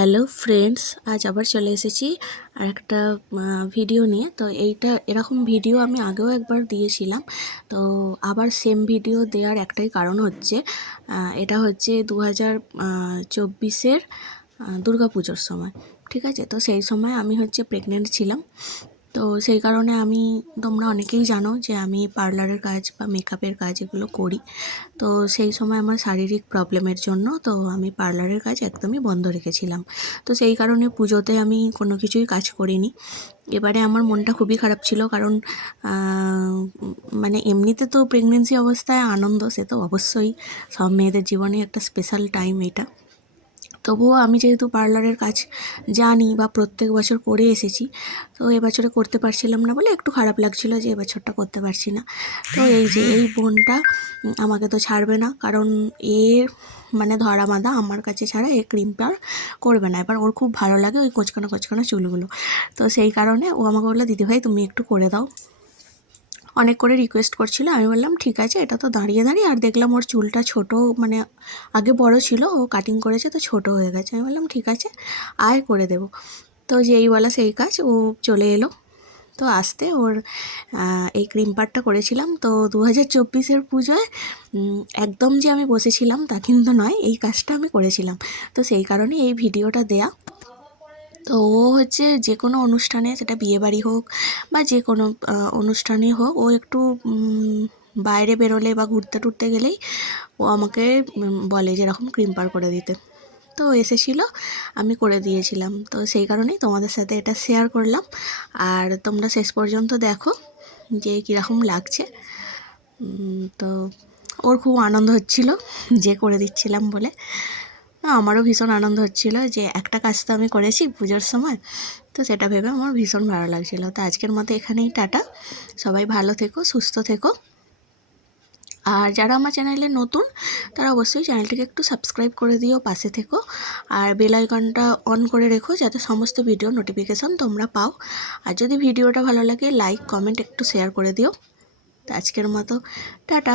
Hello friends, আজ আবার চলে এসেছি আর একটা ভিডিও নিয়ে। তো এরকম ভিডিও আমি আগেও একবার দিয়েছিলাম। তো আবার সেম ভিডিও দেওয়ার একটাই কারণ হচ্ছে, এটা হচ্ছে 2024-এর দুর্গাপুজোর সময়। ঠিক আছে, তো সেই সময় আমি হচ্ছে প্রেগনেন্ট ছিলাম। তো সেই কারণে তোমরা অনেকেই জানো যে আমি পার্লারের কাজ বা মেকআপের কাজ এগুলো করি। তো সেই সময় আমার শারীরিক প্রবলেমের জন্য তো আমি পার্লারের কাজ একদমই বন্ধ রেখেছিলাম। তো সেই কারণে পুজোতে আমি কোনো কিছুই কাজ করিনি। এবারে আমার মনটা খুবই খারাপ ছিল, কারণ মানে এমনিতে তো প্রেগনেন্সি অবস্থায় আনন্দ, সে তো অবশ্যই সব মেয়েদের জীবনে একটা স্পেশাল টাইম এটা। তবুও আমি যেহেতু পার্লারের কাজ জানি বা প্রত্যেক বছর করে এসেছি, তো এবছরে করতে পারছিলাম না বলে একটু খারাপ লাগছিল যে এবছরটা করতে পারছি না। তো এই বোনটা আমাকে তো ছাড়বে না, কারণ এর মানে ধরা বাঁধা আমার কাছে ছাড়া এ ক্রিম পার করবে না। এবার ওর খুব ভালো লাগে ওই কোচকানো কোচকানো চুলগুলো। তো সেই কারণে ও আমাকে বললো, দিদিভাই তুমি একটু করে দাও। অনেক করে রিকোয়েস্ট করছিল। আমি বললাম ঠিক আছে, এটা তো দাঁড়িয়ে দাঁড়িয়ে, আর দেখলাম ওর চুলটা ছোট, মানে আগে বড় ছিল, ও কাটিং করেছে তো ছোট হয়ে গেছে। আমি বললাম ঠিক আছে, আয় করে দেবো। তো যেই বলা সেই কাজ, ও চলে এলো। তো আসতে ওর এই ক্রিম পারটা করেছিলাম। তো 2024-এর পুজোয় একদম যে আমি বসেছিলাম তা কিন্তু নয়, এই কাজটা আমি করেছিলাম। তো সেই কারণে এই ভিডিওটা দেয়া। তো ও হচ্ছে যে কোনো অনুষ্ঠানে, সেটা বিয়েবাড়ি হোক বা যে কোনো অনুষ্ঠানই হোক, ও একটু বাইরে বেরোলে বা ঘুরতে টুরতে গেলেই ও আমাকে বলে যে এরকম ক্রিম পার করে দিতে। তো এসেছিলো, আমি করে দিয়েছিলাম। তো সেই কারণেই তোমাদের সাথে এটা শেয়ার করলাম। আর তোমরা শেষ পর্যন্ত দেখো যে কীরকম লাগছে। তো ওর খুব আনন্দ হচ্ছিলো যে করে দিচ্ছিলাম বলে। আমারও ভীষণ আনন্দ হচ্ছিল যে একটা কাজ তো আমি করেছি পুজোর সময়। তো সেটা ভেবে আমার ভীষণ ভালো লাগছিলো। তো আজকের মতো এখানেই টাটা। সবাই ভালো থেকো, সুস্থ থেকো। আর যারা আমার চ্যানেলে নতুন, তারা অবশ্যই চ্যানেলটিকে একটু সাবস্ক্রাইব করে দিও, পাশে থেকো। আর বেল আইকনটা অন করে রেখো, যাতে সমস্ত ভিডিও নোটিফিকেশান তোমরা পাও। আর যদি ভিডিওটা ভালো লাগে, লাইক কমেন্ট একটু শেয়ার করে দিও। তো আজকের মতো টাটা।